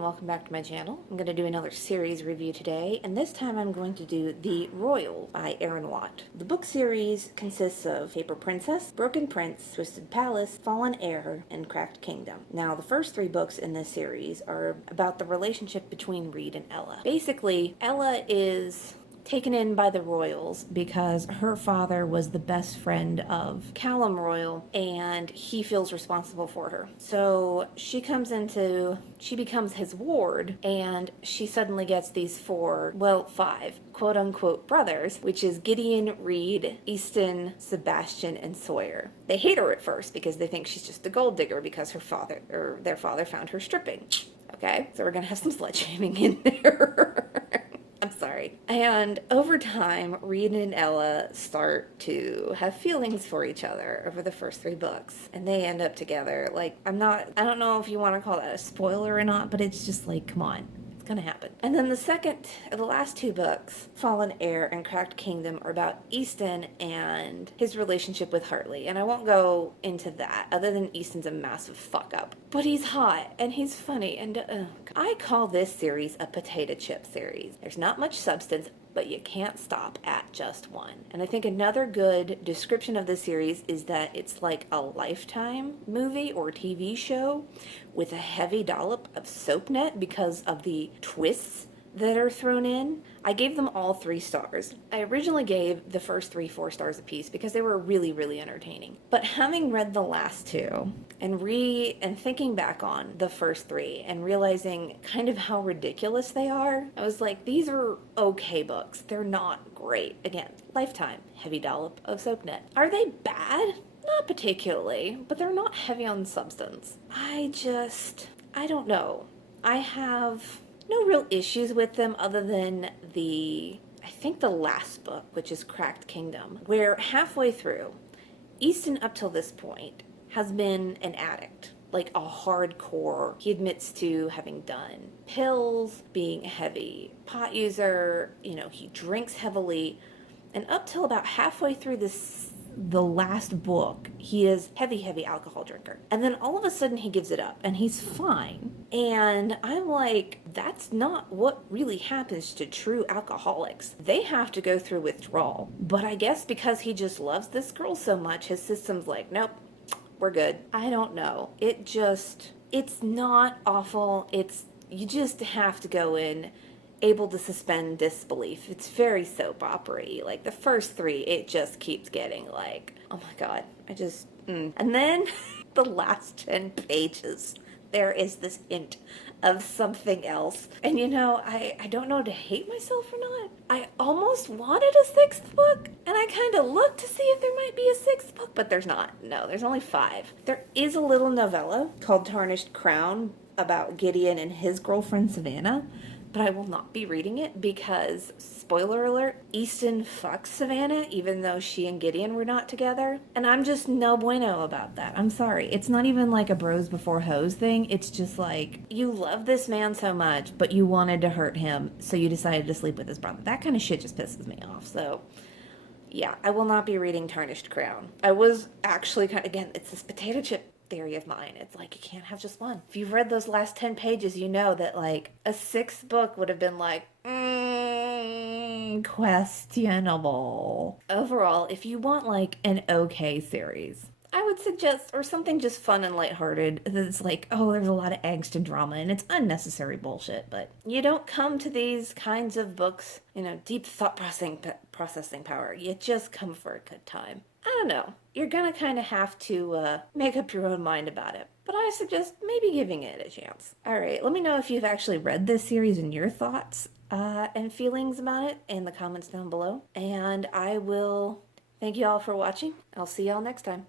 and welcome back to my channel. I'm going to do another series review today, and this time I'm going to do The Royal by Erin Watt. The book series consists of Paper Princess, Broken Prince, Twisted Palace, Fallen Heir, and Cracked Kingdom. Now, the first three books in this series are about the relationship between Reed and Ella. Basically, Ella is taken in by the royals because her father was the best friend of Callum Royal and he feels responsible for her. So she becomes his ward, and she suddenly gets these five quote unquote brothers, which is Gideon, Reed, Easton, Sebastian, and Sawyer. They hate her at first because they think she's just a gold digger because their father found her stripping. Okay, so we're gonna have some slut shaming in there. I'm sorry. And over time, Reed and Ella start to have feelings for each other over the first three books. And they end up together. I don't know if you want to call that a spoiler or not, but it's just like, come on. It's gonna happen. And then the last two books, Fallen Heir and Cracked Kingdom, are about Easton and his relationship with Hartley. And I won't go into that, other than Easton's a massive fuck up. But he's hot, and he's funny, and I call this series a potato chip series. There's not much substance, but you can't stop at just one. And I think another good description of this series is that it's like a Lifetime movie or TV show with a heavy dollop of soap net because of the twists that are thrown in. I gave them all 3 stars. I originally gave the first 3 4 stars apiece because they were really, really entertaining. But having read the last 2 and thinking back on the first 3 and realizing kind of how ridiculous they are, I was like, these are okay books. They're not great. Again, Lifetime, heavy dollop of soap net. Are they bad? Not particularly, but they're not heavy on substance. I don't know. I have no real issues with them other than I think the last book, which is Cracked Kingdom, where halfway through, Easton up till this point has been an addict. Like a hardcore, he admits to having done pills, being a heavy pot user, he drinks heavily, and up till about halfway through the last book, he is heavy alcohol drinker. And then all of a sudden he gives it up and he's fine. And I'm like, that's not what really happens to true alcoholics. They have to go through withdrawal. But I guess because he just loves this girl so much, his system's like, nope, we're good. I don't know. It's not awful. You just have to go in able to suspend disbelief. It's very soap opera-y. Like the first 3, it just keeps getting like, oh my god, And then the last 10 pages, there is this hint of something else. And I don't know to hate myself or not. I almost wanted a 6th book, and I kind of looked to see if there might be a 6th book, but there's not. No, there's only 5. There is a little novella called Tarnished Crown about Gideon and his girlfriend Savannah, but I will not be reading it because, spoiler alert, Easton fucks Savannah even though she and Gideon were not together. And I'm just no bueno about that. I'm sorry. It's not even like a bros before hoes thing. It's just like, you love this man so much, but you wanted to hurt him, so you decided to sleep with his brother. That kind of shit just pisses me off. So, yeah, I will not be reading Tarnished Crown. I was actually again, it's this potato chip theory of mine. It's like, you can't have just one. If you've read those last 10 pages, you know that like a 6th book would have been like, questionable. Overall, if you want like an okay series, I would suggest, or something just fun and lighthearted that's like, oh, there's a lot of angst and drama and it's unnecessary bullshit, but you don't come to these kinds of books, deep thought processing power. You just come for a good time. I don't know. You're gonna kind of have to make up your own mind about it. But I suggest maybe giving it a chance. Alright, let me know if you've actually read this series and your thoughts and feelings about it in the comments down below. And I will thank you all for watching. I'll see y'all next time.